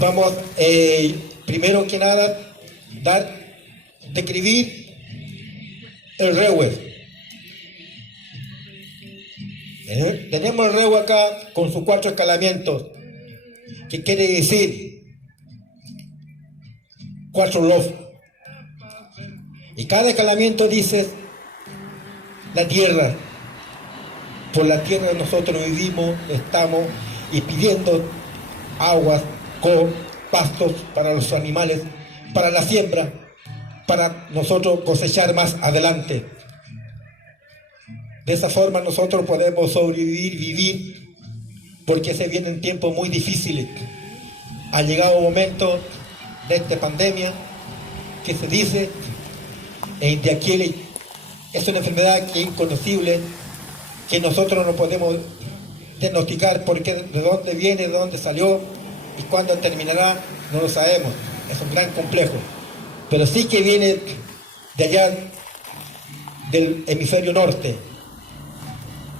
vamos, primero que nada, describir el rehue. Tenemos el rehue acá con sus 4 escalamientos, que quiere decir 4 lofos. Y cada escalamiento dice la tierra. Por la tierra nosotros vivimos, estamos y pidiendo aguas, pastos para los animales, para la siembra, para nosotros cosechar más adelante. De esa forma nosotros podemos sobrevivir, vivir, porque se vienen tiempos muy difíciles. Ha llegado un momento de esta pandemia que se dice de aquí es una enfermedad que es inconocible, que nosotros no podemos diagnosticar porque de dónde viene, de dónde salió y cuándo terminará, no lo sabemos. Es un gran complejo, pero sí que viene de allá del hemisferio norte,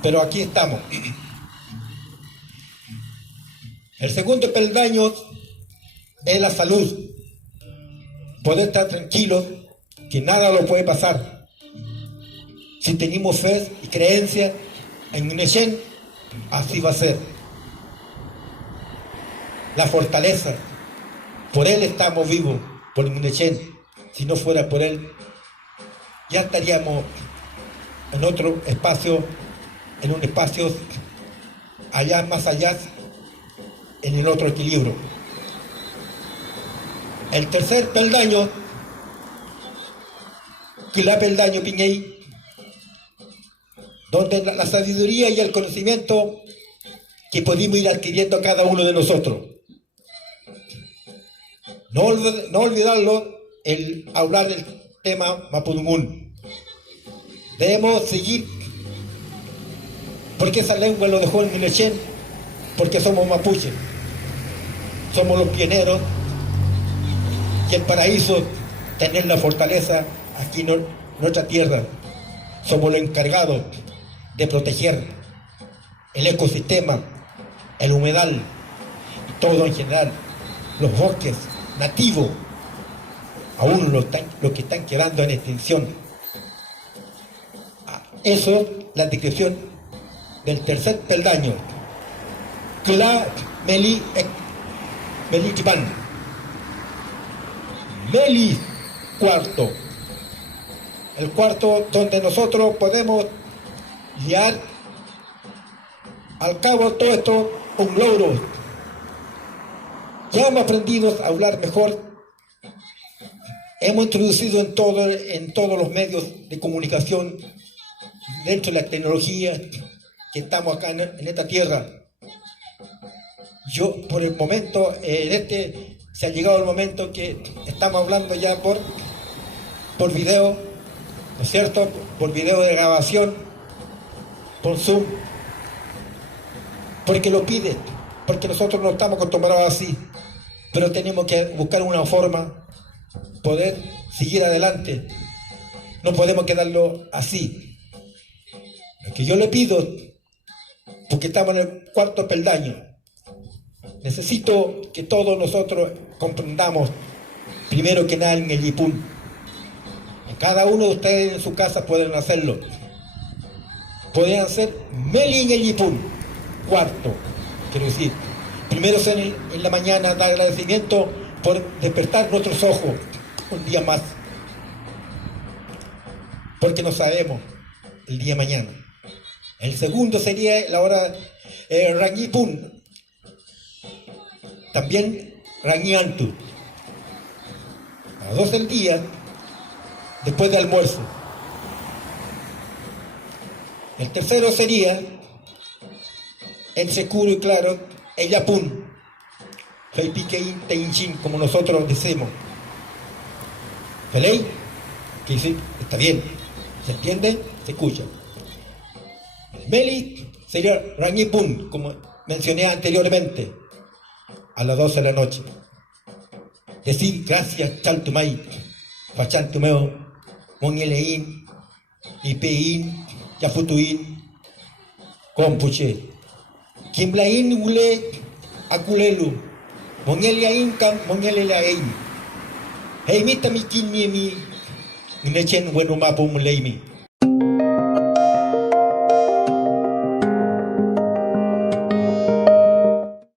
pero aquí estamos. El segundo peldaño es la salud, poder estar tranquilos, que nada lo puede pasar. Si tenemos fe y creencia en Unechen, así va a ser. La fortaleza, por él estamos vivos, por Unechen. Si no fuera por él, ya estaríamos en otro espacio, en un espacio allá, más allá, en el otro equilibrio. El tercer peldaño, que la peldaño Piñey, donde la sabiduría y el conocimiento que podemos ir adquiriendo cada uno de nosotros. No olvidarlo, el hablar del tema Mapudungún. Debemos seguir, porque esa lengua lo dejó en Unechen, porque somos mapuches, somos los pioneros, y el paraíso, tener la fortaleza aquí en nuestra tierra. Somos los encargados de proteger el ecosistema, el humedal y todo en general, los bosques nativos, aún los que están quedando en extinción. Eso es la descripción del tercer peldaño. Kla Meli Tipan. Meli cuarto. El cuarto donde nosotros podemos llevar al cabo todo esto un logro. Ya hemos aprendido a hablar mejor. Hemos introducido en todos los medios de comunicación, dentro de la tecnología que estamos acá en esta tierra. Yo, por el momento, se ha llegado el momento que estamos hablando ya por video, ¿no es cierto? Por video de grabación, por Zoom, porque lo pide, porque nosotros no estamos acostumbrados así, pero tenemos que buscar una forma, poder seguir adelante. No podemos quedarlo así. Lo que yo le pido, porque estamos en el cuarto peldaño, necesito que todos nosotros comprendamos, primero que nada, en el Yipún. Cada uno de ustedes en su casa pueden hacerlo. Pueden hacer Meli en el Yipún. Cuarto, quiero decir. Primero en la mañana dar agradecimiento por despertar nuestros ojos un día más. Porque no sabemos el día mañana. El segundo sería la hora Rañipún. También Rañiantu. A las 12 del día, después del almuerzo. El tercero sería, entre oscuro y claro, el Yapún. Feipiquein Teinchin, como nosotros decimos. ¿Peley? Que dice, está bien. ¿Se entiende? Se escucha. El Meli sería Rañipún, como mencioné anteriormente, a las 12 de la noche. Decir gracias, Chaltumay, Fachantumeo, Monieleín, Ipeín, Yafutuín, Compuche, Kimblaín, Ule, Aculelu, Mongelia Inca, Mongelia Aim. Hey, mita mi kinni mi. Nechen bueno mapum leimi.